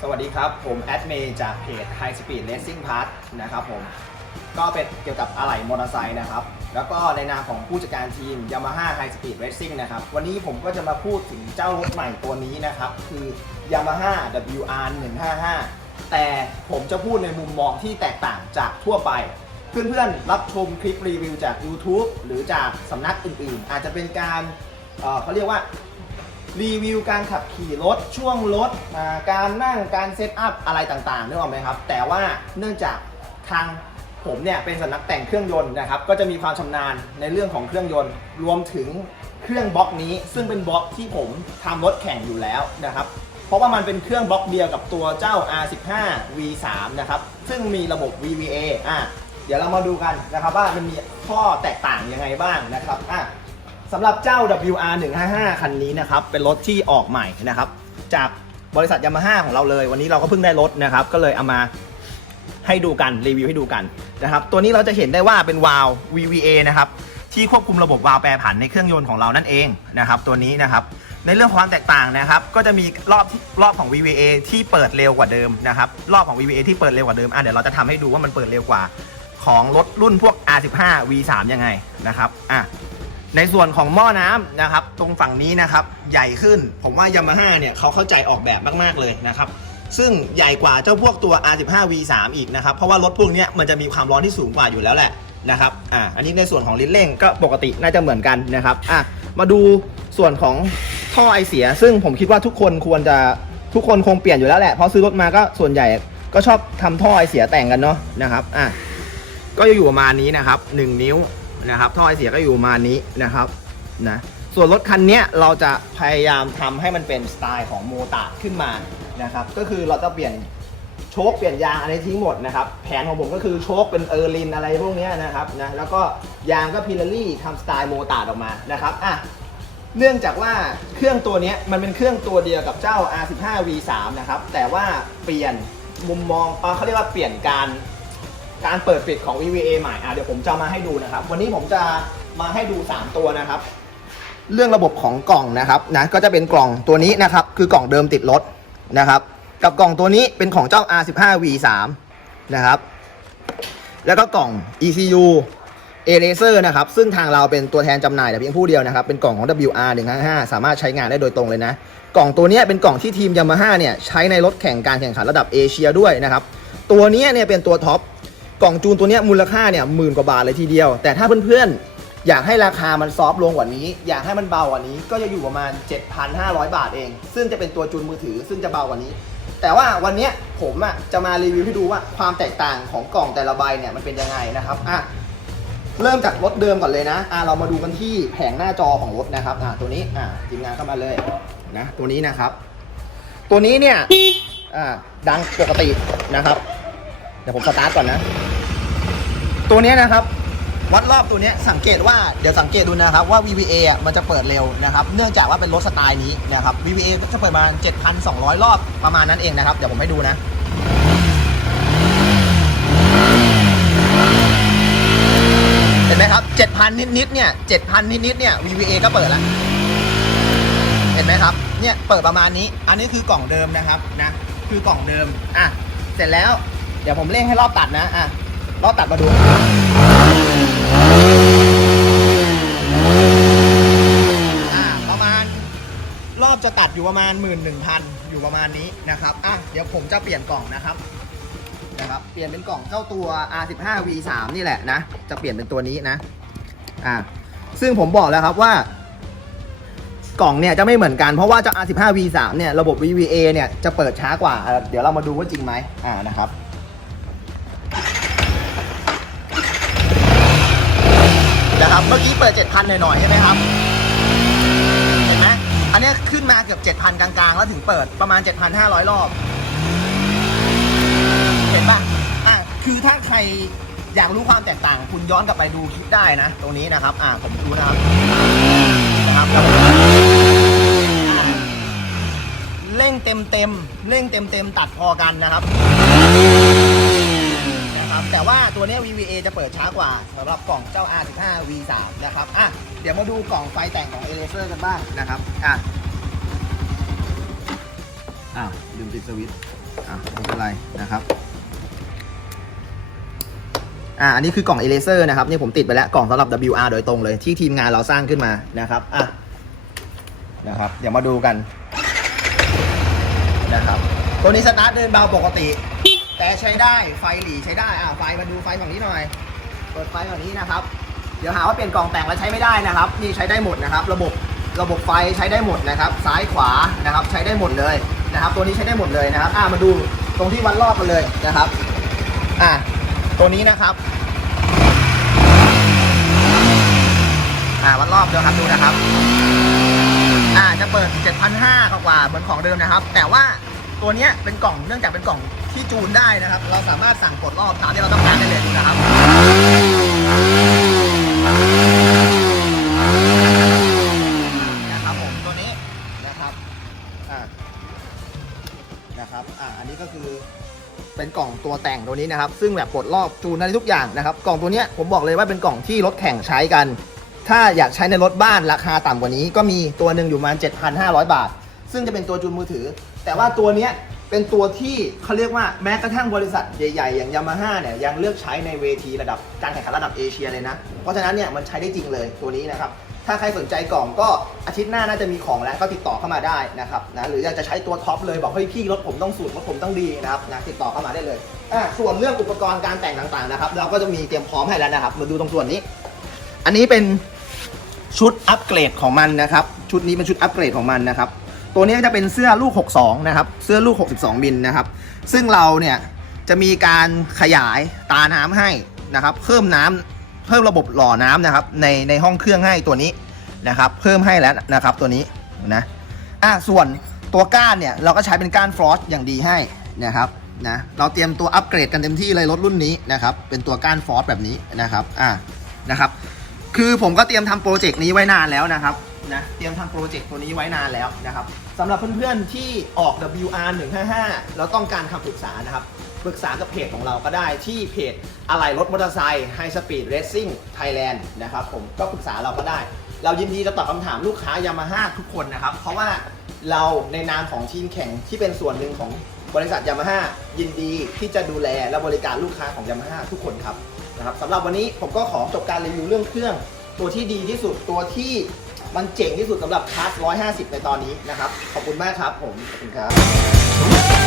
สวัสดีครับ ผมแอดเมย์จากเพจ High Speed Racing Part นะครับผมก็เป็นเกี่ยวกับอะไหล่มอเตอร์ไซค์นะครับ แล้วก็ในนามของผู้จัดการทีม Yamaha High Speed Racing นะครับ วันนี้ผมก็จะมาพูดถึงเจ้ารถใหม่ตัวนี้นะครับ คือ Yamaha WR 155แต่ผมจะพูดในมุมมองที่แตกต่างจากทั่วไป เพื่อนๆ รับชมคลิปรีวิวจาก YouTube หรือจากสำนักอื่นๆ อาจจะเป็นการเอ่อเขาเรียกว่า รีวิวการขับขี่รถช่วงรถอ่าการนั่งการเซตอัพอะไรต่างๆนึกออกไหมครับ แต่ว่าเนื่องจากทางผมเนี่ยเป็นสำนักแต่งเครื่องยนต์นะครับ ก็จะมีความชำนาญในเรื่องของเครื่องยนต์ รวมถึงเครื่องบล็อกนี้ ซึ่งเป็นบล็อกที่ผมทำรถแข่งอยู่แล้วนะครับ เพราะว่ามันเป็นเครื่องบล็อกเดียวกับตัวเจ้า R15 V3 นะครับ ซึ่งมีระบบ VVA อะเดี๋ยวเรามาดูกันนะครับว่ามันมีข้อแตกต่างยังไงบ้างนะครับอะ สำหรับเจ้า WR 155คันนี้นะครับ เป็นรถที่ออกใหม่นะครับ จากบริษัทยามาฮ่าของเราเลย วันนี้เราก็เพิ่งได้รถนะครับ ก็เลยเอามาให้ดูกันรีวิวให้ดูกันนะครับ ตัวนี้เราจะเห็นได้ว่าเป็นวาล์ว VVA นะครับที่ควบคุมระบบวาล์วแปรผันในเครื่องยนต์ของเรานั่นเองนะครับ ตัวนี้นะครับ ในเรื่องของความแตกต่างนะครับ ก็จะมีรอบรอบของ VVA ที่เปิดเร็วกว่าเดิมนะครับ รอบของ VVA ที่เปิดเร็วกว่าเดิมอะเดี๋ยวเราจะทำให้ดูว่ามันเปิดเร็วกว่าของรถรุ่นพวก R15 V3 ยังไงนะครับอะ ในส่วนของหม้อน้ำนะครับ ตรงฝั่งนี้นะครับ ใหญ่ขึ้น ผมว่ายามาฮ่าเนี่ยเขาเข้าใจออกแบบมากๆเลยนะครับ ซึ่งใหญ่กว่าเจ้าพวกตัว R15 V3 อีกนะครับ เพราะว่ารถพวกนี้มันจะมีความร้อนที่สูงกว่าอยู่แล้วแหละนะครับ อ่า อันนี้ในส่วนของลิ้นเร่งก็ปกติน่าจะเหมือนกันนะครับ อะ มาดูส่วนของท่อไอเสีย ซึ่งผมคิดว่าทุกคนควรจะทุกคนคงเปลี่ยนอยู่แล้วแหละ เพราะซื้อรถมาก็ส่วนใหญ่ก็ชอบทำท่อไอเสียแต่งกันเนาะนะครับ อะ ก็จะอยู่ประมาณนี้นะครับ 1 นิ้ว นะครับท่อไอเสียก็อยู่มานี้นะครับนะส่วนรถคันนี้เราจะพยายามทำให้มันเป็นสไตล์ของโมตะขึ้นมานะครับก็คือเราจะเปลี่ยนโชคเปลี่ยนยางอะไรทิ้งหมดนะครับแผนของผมก็คือโชคเป็นเออร์ลินอะไรพวกนี้นะครับนะแล้วก็ยางก็พิลารี่ทำสไตล์โมตะออกมานะครับอะเนื่องจากว่าเครื่องตัวนี้มันเป็นเครื่องตัวเดียวกับเจ้า R15 V3 นะครับแต่ว่าเปลี่ยนมุมมองเขาเรียกว่าเปลี่ยนการ การเปิดปิดของ VVA ใหม่อะเดี๋ยวผมจะมาให้ดูนะครับ วันนี้ผมจะมาให้ดู 3 ตัวนะครับ เรื่องระบบของกล่องนะครับนะก็จะเป็นกล่องตัวนี้นะครับ คือกล่องเดิมติดรถนะครับ กับกล่องตัวนี้เป็นของเจ้า R15 V3 นะครับ แล้วก็กล่อง ECU a l a s e r นะครับ ซึ่งทางเราเป็นตัวแทนจำหน่ายแต่เพียงผู้เดียวนะครับ เป็นกล่องของ WR 155สามารถใช้งานได้โดยตรงเลยนะ กล่องตัวนี้เป็นกล่องที่ทีม Yamaha เนี่ยใช้ในรถแข่งการแข่งขันระดับเอเชียด้วยนะครับ ตัวนี้เนี่ยเป็นตัวท็อป กล่องจูนตัวเนี้ยมูลค่าเนี่ยหมื่นกว่าบาทเลยทีเดียว แต่ถ้าเพื่อนๆ อยากให้ราคามันซอฟต์ลงกว่านี้ อยากให้มันเบากว่านี้ ก็จะอยู่ประมาณ 7,500 บาทเอง ซึ่งจะเป็นตัวจูนมือถือ ซึ่งจะเบากว่านี้ แต่ว่าวันนี้ผมอะจะมารีวิวให้ดูว่าความแตกต่างของกล่องแต่ละใบเนี่ยมันเป็นยังไงนะครับอะเริ่มจากรถเดิมก่อนเลยนะอะเรามาดูกันที่แผงหน้าจอของรถนะครับอะตัวนี้อะทีมงานเข้ามาเลยนะตัวนี้นะครับ ตัวนี้เนี่ยอะดังปกตินะครับเดี๋ยวผมสตาร์ทก่อนนะ ตัวเนี้ยนะครับ วัดรอบตัวเนี้ยสังเกตว่าเดี๋ยวสังเกตดูนะครับว่า VVA อะมันจะเปิดเร็วนะครับ เนื่องจากว่าเป็นรถสไตล์นี้นะครับ VVA ก็จะเปิดประมาณ 7,200 รอบประมาณนั้นเองนะครับ เดี๋ยวผมให้ดูนะเห็นไหมครับ 7,000 นิดๆเนี่ย7,000 นิดๆเนี่ย VVA ก็เปิดแล้ว เห็นไหมครับ เนี่ยเปิดประมาณนี้ อันนี้คือกล่องเดิมนะครับนะ คือกล่องเดิม อะ เสร็จแล้ว เดี๋ยวผมเร่งให้รอบตัดนะ อะ รอบตัดมาดูอ่ประมาณรอบจะตัดอยู่ประมาณ 1 1 0 0 0 อยู่ประมาณนี้นะครับอะเดี๋ยวผมจะเปลี่ยนกล่องนะครับนะครับ เปลี่ยนเป็นกล่องเจ้าตัว R15 V3 นี่แหละนะ จะเปลี่ยนเป็นตัวนี้นะอะซึ่งผมบอกแล้วครับว่ากล่องเนี่ยจะไม่เหมือนกันเพราะว่าเจ้า R15 V3 เนี่ยระบบ VVA เนี่ยจะเปิดช้ากว่า เดี๋ยวเรามาดูว่าจริงไหมอ่านะครับ นะ ครับ เมื่อกี้เปิด 7,000 หน่อยๆใช่ไหมครับ เห็นไหมอันนี้ขึ้นมาเกือบ 7,000 กลางๆ แล้วถึงเปิดประมาณ 7,500 รอบ เห็นป่ะอะคือถ้าใครอยากรู้ความแตกต่าง คุณย้อนกลับไปดูคลิปได้นะ ตรงนี้นะครับ อ่าผมดูนะครับนะครับเร่งเต็มเต็มเร่งเต็มเต็มตัดพอกันนะครับ นะครับ แต่ว่าตัวนี้ VVA จะเปิดช้ากว่าสำหรับกล่องเจ้า R15 V3 นะครับอะเดี๋ยวมาดูกล่องไฟแต่งของ e l a s e r กันบ้างนะครับอะอ้าวลืมติดสวิตช์อะไม่เป็นไรนะครับอ่าอันนี้คือกล่องเอเลเซอร์นะครับนี่ผมติดไปแล้วกล่องสำหรับ WR โดยตรงเลยที่ทีมงานเราสร้างขึ้นมานะครับอะนะครับเดี๋ยวมาดูกันนะครับตัวนี้สตาร์ทเดินเบาปกติ แต่ใช้ได้ไฟหลีใช้ได้อ่าไฟมาดูไฟฝั่งนี้หน่อย เปิดไฟฝั่งนี้นะครับ เดี๋ยวหาว่าเปลี่ยนกล่องแต่งแล้วใช้ไม่ได้นะครับนี่ใช้ได้หมดนะครับ ระบบระบบไฟใช้ได้หมดนะครับ ซ้ายขวานะครับ ใช้ได้หมดเลยนะครับ ตัวนี้ใช้ได้หมดเลยนะครับ อ่ามาดูตรงที่วัดรอบกันเลยนะครับ อ่าตัวนี้นะครับอ่าวัดรอบเดี๋ยวครับดูนะครับ อ่าจะเปิด 7,500กว่าเหมือนของเดิมนะครับ แต่ว่าตัวนี้เป็นกล่องเนื่องจากเป็นกล่อง ที่จูนได้นะครับ เราสามารถสั่งกดรอบตามที่เราต้องการได้เลยนะครับนะครับผมตัวนี้นะครับอ่านะครับอ่าอันนี้ก็คือเป็นกล่องตัวแต่งตัวนี้นะครับ ซึ่งแบบปลดรอบจูนได้ทุกอย่างนะครับ กล่องตัวเนี้ยผมบอกเลยว่าเป็นกล่องที่รถแข่งใช้กัน ถ้าอยากใช้ในรถบ้านราคาต่ำกว่านี้ ก็มีตัวหนึ่งอยู่ประมาณ7,500 บาท ซึ่งจะเป็นตัวจูนมือถือ แต่ว่าตัวเนี้ย เป็นตัวที่เขาเรียกว่าแม้กระทั่งบริษัทใหญ่ๆ อย่างยามาฮ่าเนี่ยยังเลือกใช้ในเวทีระดับการแข่งขันระดับเอเชียเลยนะ เพราะฉะนั้นเนี่ยมันใช้ได้จริงเลยตัวนี้นะครับ ถ้าใครสนใจกล่องก็อาทิตย์หน้าน่าจะมีของแล้วก็ติดต่อเข้ามาได้นะครับนะหรืออยากจะใช้ตัวท็อปเลยบอกเฮ้ยพี่รถผมต้องสูตรรถผมต้องดีนะครับนะติดต่อเข้ามาได้เลยอะส่วนเรื่องอุปกรณ์การแต่งต่างๆนะครับเราก็จะมีเตรียมพร้อมให้แล้วนะครับ มาดูตรงส่วนนี้ อันนี้เป็นชุดอัปเกรดของมันนะครับชุดนี้เป็นชุดอัปเกรดของมันนะครับ ตัวนี้ก็จะเป็นเสื้อลูก 62 นะครับ เสื้อลูก 62 มิลนะครับ ซึ่งเราเนี่ยจะมีการขยายตาน้ำให้นะครับ เพิ่มน้ำเพิ่มระบบหล่อน้ำนะครับในในห้องเครื่องให้ตัวนี้นะครับ เพิ่มให้แล้วนะครับตัวนี้นะอะส่วนตัวก้านเนี่ยเราก็ใช้เป็นก้านฟรอสอย่างดีให้นะครับนะเราเตรียมตัวอัปเกรดกันเต็มที่เลยรถรุ่นนี้นะครับ เป็นตัวก้านฟรอสแบบนี้นะครับอะนะครับ คือผมก็เตรียมทำโปรเจกต์นี้ไว้นานแล้วนะครับ นะเตรียมทำโปรเจกต์ตัวนี้ไว้นานแล้วนะครับสำหรับเพื่อนๆที่ออก WR 155แล้วต้องการคำปรึกษานะครับปรึกษากับเพจของเราก็ได้ที่เพจอะไหล่รถมอเตอร์ไซค์ High Speed Racing Thailand นะครับผมก็ปรึกษาเราก็ได้ เรายินดีจะตอบคำถามลูกค้ายามาฮ่าทุกคนนะครับ เพราะว่าเราในนามของทีมแข่งที่เป็นส่วนหนึ่งของบริษัทยามาฮ่ายินดีที่จะดูแลและบริการลูกค้าของยามาฮ่าทุกคนครับนะครับสำหรับวันนี้ผมก็ขอจบการรีวิวเรื่องเครื่อง ตัวที่ดีที่สุดตัวที่ มันเจ๋งที่สุดสำหรับคลาส150 ในตอนนี้นะครับ ขอบคุณมากครับผม ขอบคุณครับ